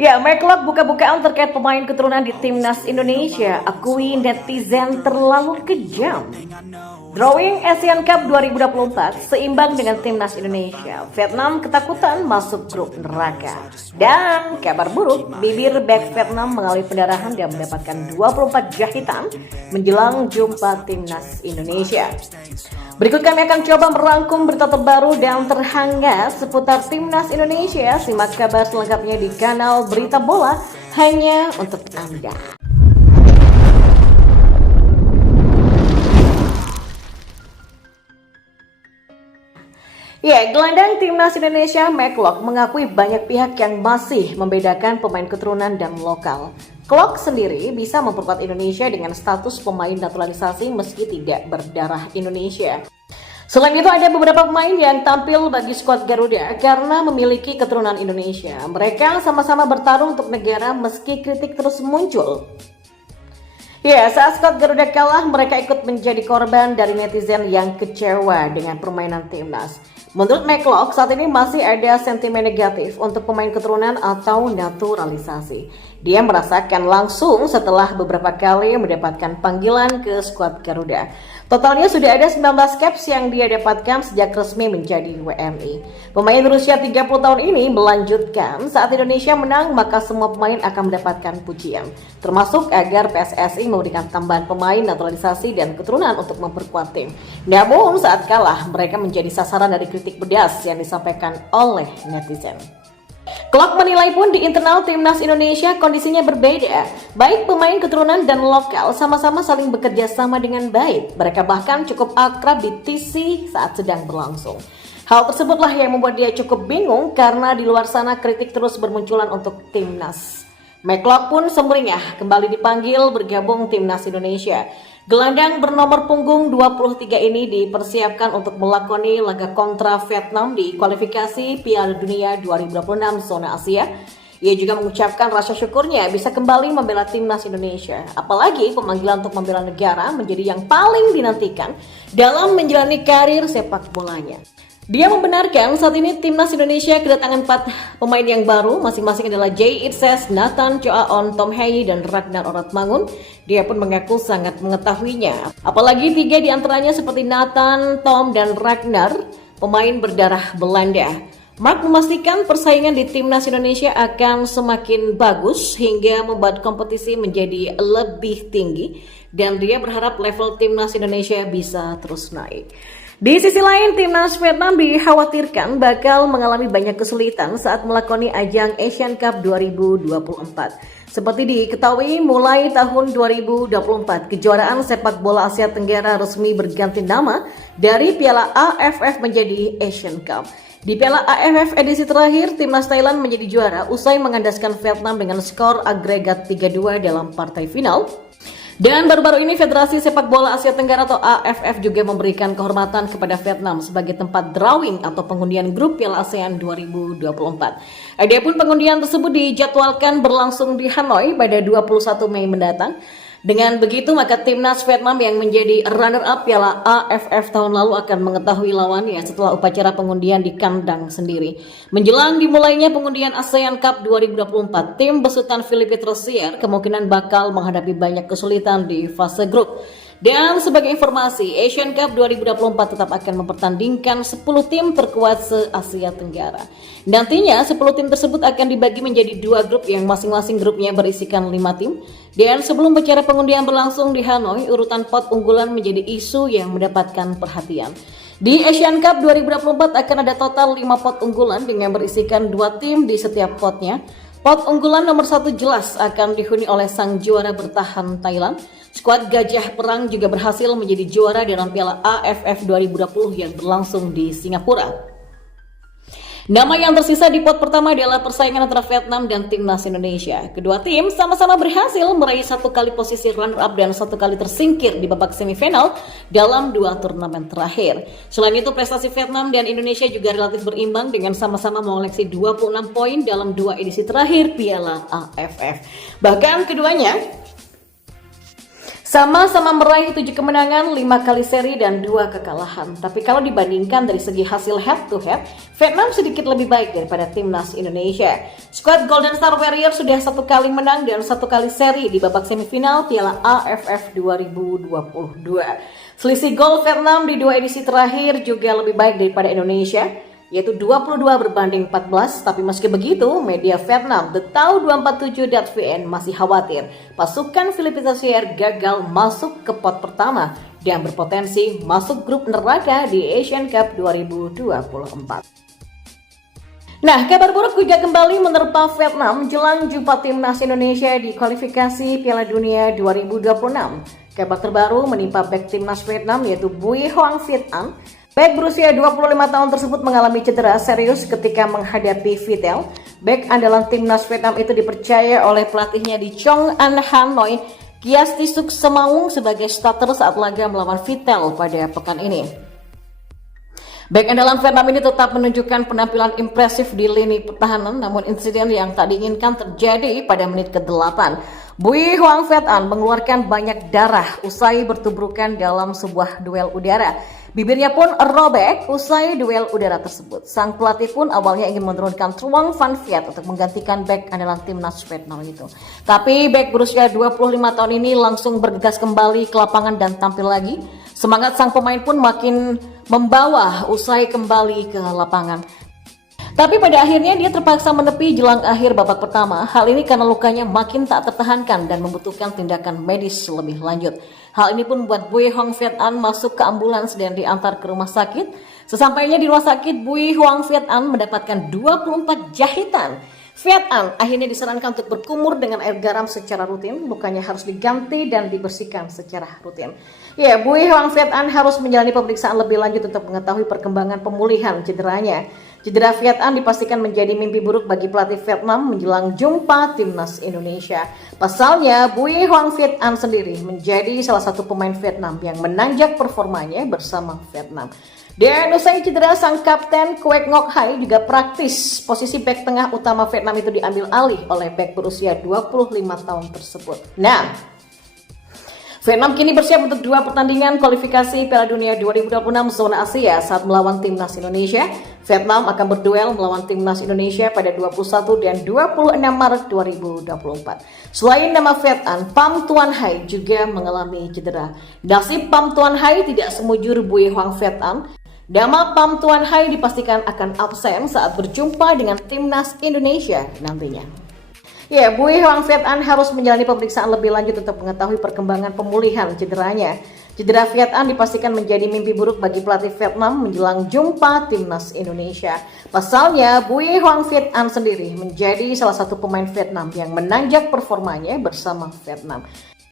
Ya, McLeod buka-bukaan terkait pemain keturunan di timnas Indonesia. Akui netizen terlalu kejam. Drawing Asian Cup 2024 seimbang dengan timnas Indonesia. Vietnam ketakutan masuk grup neraka. Dan kabar buruk, bibir bek Vietnam mengalami pendarahan dan mendapatkan 24 jahitan menjelang jumpa timnas Indonesia. Berikut kami akan coba merangkum berita terbaru dan terhangat seputar timnas Indonesia. Simak kabar selengkapnya di kanal Berita Bola hanya untuk Anda. Ya, gelandang timnas Indonesia McLeod mengakui banyak pihak yang masih membedakan pemain keturunan dan lokal. Klok sendiri bisa memperkuat Indonesia dengan status pemain naturalisasi meski tidak berdarah Indonesia. Selain itu ada beberapa pemain yang tampil bagi skuad Garuda karena memiliki keturunan Indonesia. Mereka sama-sama bertarung untuk negara meski kritik terus muncul. Ya, saat skuad Garuda kalah, mereka ikut menjadi korban dari netizen yang kecewa dengan permainan timnas. Menurut McLeod, saat ini masih ada sentimen negatif untuk pemain keturunan atau naturalisasi. Dia merasakan langsung setelah beberapa kali mendapatkan panggilan ke skuad Garuda. Totalnya sudah ada 19 caps yang dia dapatkan sejak resmi menjadi WNI. Pemain berusia 30 tahun ini melanjutkan, saat Indonesia menang maka semua pemain akan mendapatkan pujian, termasuk agar PSSI memberikan tambahan pemain naturalisasi dan keturunan untuk memperkuat tim. Namun saat kalah, mereka menjadi sasaran dari kritik pedas yang disampaikan oleh netizen. Klok menilai pun di internal timnas Indonesia kondisinya berbeda. Baik pemain keturunan dan lokal sama-sama saling bekerja sama dengan baik. Mereka bahkan cukup akrab di TC saat sedang berlangsung. Hal tersebutlah yang membuat dia cukup bingung karena di luar sana kritik terus bermunculan untuk timnas. McLeod pun sumringah kembali dipanggil bergabung timnas Indonesia. Gelandang bernomor punggung 23 ini dipersiapkan untuk melakoni laga kontra Vietnam di kualifikasi Piala Dunia 2026 zona Asia. Ia juga mengucapkan rasa syukurnya bisa kembali membela timnas Indonesia. Apalagi pemanggilan untuk membela negara menjadi yang paling dinantikan dalam menjalani karir sepak bolanya. Dia membenarkan saat ini timnas Indonesia kedatangan 4 pemain yang baru, masing-masing adalah Jay Itzes, Nathan Choaon, Tom Hei, dan Ragnar Oratmangun. Dia pun mengaku sangat mengetahuinya. Apalagi 3 di antaranya seperti Nathan, Tom, dan Ragnar, pemain berdarah Belanda. Mark memastikan persaingan di timnas Indonesia akan semakin bagus hingga membuat kompetisi menjadi lebih tinggi, dan dia berharap level timnas Indonesia bisa terus naik. Di sisi lain, timnas Vietnam dikhawatirkan bakal mengalami banyak kesulitan saat melakoni ajang Asian Cup 2024. Seperti diketahui, mulai tahun 2024, kejuaraan sepak bola Asia Tenggara resmi berganti nama dari Piala AFF menjadi Asian Cup. Di Piala AFF edisi terakhir, timnas Thailand menjadi juara usai mengandaskan Vietnam dengan skor agregat 3-2 dalam partai final. Dan baru-baru ini Federasi Sepak Bola Asia Tenggara atau AFF juga memberikan kehormatan kepada Vietnam sebagai tempat drawing atau pengundian grup Piala ASEAN 2024. Adapun pengundian tersebut dijadwalkan berlangsung di Hanoi pada 21 Mei mendatang. Dengan begitu maka timnas Vietnam yang menjadi runner-up Piala AFF tahun lalu akan mengetahui lawannya setelah upacara pengundian di kandang sendiri. Menjelang dimulainya pengundian ASEAN Cup 2024, tim besutan Philippe Troussier kemungkinan bakal menghadapi banyak kesulitan di fase grup. Dan sebagai informasi, Asian Cup 2024 tetap akan mempertandingkan 10 tim terkuat se-Asia Tenggara. Nantinya 10 tim tersebut akan dibagi menjadi 2 grup yang masing-masing grupnya berisikan 5 tim. Dan sebelum acara pengundian berlangsung di Hanoi, urutan pot unggulan menjadi isu yang mendapatkan perhatian. Di Asian Cup 2024 akan ada total 5 pot unggulan dengan berisikan 2 tim di setiap potnya. Pot unggulan nomor 1 jelas akan dihuni oleh sang juara bertahan Thailand. Skuad Gajah Perang juga berhasil menjadi juara dalam Piala AFF 2020 yang berlangsung di Singapura. Nama yang tersisa di pot pertama adalah persaingan antara Vietnam dan timnas Indonesia. Kedua tim sama-sama berhasil meraih 1 kali posisi runner-up dan 1 kali tersingkir di babak semifinal dalam 2 turnamen terakhir. Selain itu, prestasi Vietnam dan Indonesia juga relatif berimbang dengan sama-sama mengoleksi 26 poin dalam 2 edisi terakhir Piala AFF. Bahkan keduanya Sama-sama meraih 7 kemenangan, 5 kali seri dan 2 kekalahan. Tapi kalau dibandingkan dari segi hasil head to head, Vietnam sedikit lebih baik daripada timnas Indonesia. Skuad Golden Star Warriors sudah 1 kali menang dan 1 kali seri di babak semifinal Piala AFF 2022. Selisih gol Vietnam di 2 edisi terakhir juga lebih baik daripada Indonesia, yaitu 22 berbanding 14. Tapi meski begitu, media Vietnam The Tau 247.vn masih khawatir pasukan Philippines gagal masuk ke pot pertama dan berpotensi masuk grup neraka di Asian Cup 2024. Nah, kabar buruk juga kembali menerpa Vietnam jelang jumpa timnas Indonesia di kualifikasi Piala Dunia 2026. Kabar terbaru menimpa bek timnas Vietnam yaitu Bui Hoang Viet An. Bek berusia 25 tahun tersebut mengalami cedera serius ketika menghadapi Viettel. Bek andalan timnas Vietnam itu dipercaya oleh pelatihnya di Chong An Hanoi, Kiastisuk Semaung sebagai starter saat laga melawan Viettel pada pekan ini. Bek andalan Vietnam ini tetap menunjukkan penampilan impresif di lini pertahanan, namun insiden yang tak diinginkan terjadi pada menit ke-8. Bui Hoang Viet An mengeluarkan banyak darah usai bertubrukan dalam sebuah duel udara. Bibirnya pun robek usai duel udara tersebut. Sang pelatih pun awalnya ingin menurunkan Truong Van Viet untuk menggantikan bek andalan timnas Vietnam itu. Tapi bek berusia 25 tahun ini langsung bergegas kembali ke lapangan dan tampil lagi. Semangat sang pemain pun makin membawa usai kembali ke lapangan. Tapi pada akhirnya dia terpaksa menepi jelang akhir babak pertama. Hal ini karena lukanya makin tak tertahankan dan membutuhkan tindakan medis lebih lanjut. Hal ini pun membuat Bui Hoang Viet An masuk ke ambulans dan diantar ke rumah sakit. Sesampainya di rumah sakit, Bui Hoang Viet An mendapatkan 24 jahitan. Viet An akhirnya disarankan untuk berkumur dengan air garam secara rutin. Lukanya harus diganti dan dibersihkan secara rutin. Ya, Bui Hoang Viet An harus menjalani pemeriksaan lebih lanjut untuk mengetahui perkembangan pemulihan cederanya. Cedera Viet An dipastikan menjadi mimpi buruk bagi pelatih Vietnam menjelang jumpa timnas Indonesia. Pasalnya, Bui Hoang Viet An sendiri menjadi salah satu pemain Vietnam yang menanjak performanya bersama Vietnam. Dan usai cedera, sang kapten Quek Ngoc Hai juga praktis posisi bek tengah utama Vietnam itu diambil alih oleh bek berusia 25 tahun tersebut. Nah, Vietnam kini bersiap untuk 2 pertandingan kualifikasi Piala Dunia 2026 zona Asia saat melawan timnas Indonesia. Vietnam akan berduel melawan timnas Indonesia pada 21 dan 26 Maret 2024. Selain nama Viet An, Pham Tuan Hai juga mengalami cedera. Nasib Pham Tuan Hai tidak semujur Bui Hoang Viet An. Nama Pham Tuan Hai dipastikan akan absen saat berjumpa dengan timnas Indonesia nantinya. Ya, Bui Hoang Viet An harus menjalani pemeriksaan lebih lanjut untuk mengetahui perkembangan pemulihan cederanya. Cedera Viet An dipastikan menjadi mimpi buruk bagi pelatih Vietnam menjelang jumpa timnas Indonesia. Pasalnya, Bui Hoang Viet An sendiri menjadi salah satu pemain Vietnam yang menanjak performanya bersama Vietnam.